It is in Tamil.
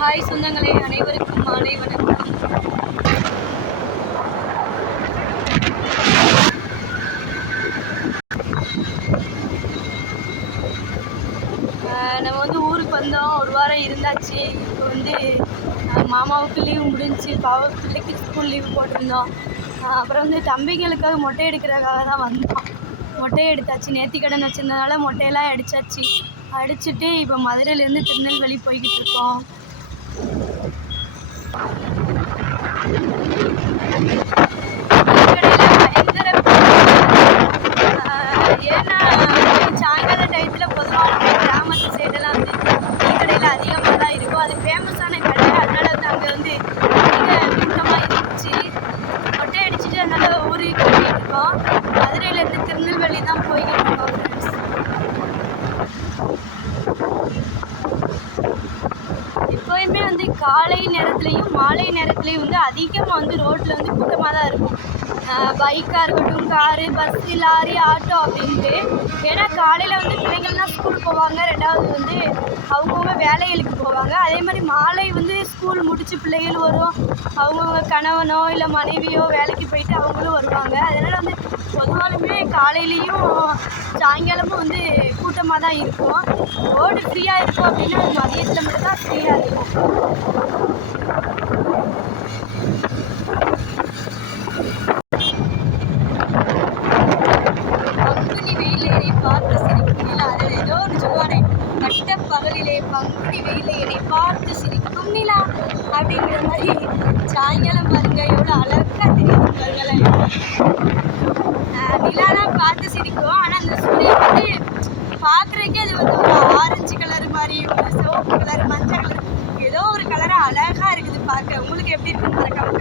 ஹாய் சொந்தங்களே அனைவருக்கும் மாலை வணக்கம். நம்ம வந்து ஊருக்கு வந்தோம். ஒரு வாரம் இருந்தாச்சு. இப்போ வந்து மாமாவுக்கு லீவு முடிஞ்சு பாவ பிள்ளைக்கு ஸ்கூல் லீவு போட்டிருந்தோம். அப்புறம் வந்து தம்பிங்களுக்காக மொட்டை எடுக்கிறதுக்காக தான் வந்தோம். மொட்டை எடுத்தாச்சு. நேர்த்திக்கடன் வச்சிருந்தனால மொட்டையெல்லாம் அடித்தாச்சு அடிச்சுட்டு இப்போ மதுரையிலேருந்து திருநெல்வேலி போய்கிட்டு இருக்கோம். மதுரையிலேருந்து திருநெல்வேலி தான் போய்கிட்டு இருக்கோம் காலை நேரத்துலையும் மாலை நேரத்துலையும் வந்து அதிகமாக வந்து ரோட்டில் வந்து கூட்டமாக தான் இருக்கும். பைக்காக இருக்கட்டும் காரு பஸ்ஸு லாரி ஆட்டோ அப்படின்ட்டு. ஏன்னா காலையில் வந்து பிள்ளைங்கள்லாம் ஸ்கூல் போவாங்க. ரெண்டாவது வந்து அவங்கவுங்க வேலைகளுக்கு போவாங்க. அதே மாதிரி மாலை வந்து ஸ்கூல் முடிச்சு பிள்ளைகள் வரும். அவங்கவுங்க கணவனோ இல்லை மனைவியோ வேலைக்கு போயிட்டு அவங்களும் வருவாங்க. அதனால் வந்து காலையிலையும் சாயங்காலமும் வந்து கூட்டமாக தான் இருக்கும் ரோடு ஃப்ரீயாக இருக்கும் அப்படின்னா அது மதியத்தில் மட்டும் தான் ஃப்ரீயாக இருக்கும். பங்குனி வெயிலேறி பார்த்து சிரிக்கும் அது ஏதோ ஒன்று சொல்லுவானே. பட்ட பகலிலே பங்குனி வெயிலேறி பார்த்து சிரிக்கும் நிலா அப்படிங்கிற மாதிரி சாயங்காலம் பாருங்க எவ்வளோ அழகா நிலாலாம் பார்த்து சிரிக்கும். ஆனால் அந்த சூரியன் வந்து பார்க்குறக்கே அது வந்து ஒரு ஆரஞ்சு கலர் மாதிரி ஒரு சிவப்பு கலர் மஞ்சள் கலர் ஏதோ ஒரு கலராக அழகாக இருக்குது பார்க்க. உங்களுக்கு எப்படி இருக்குன்னு மறக்காம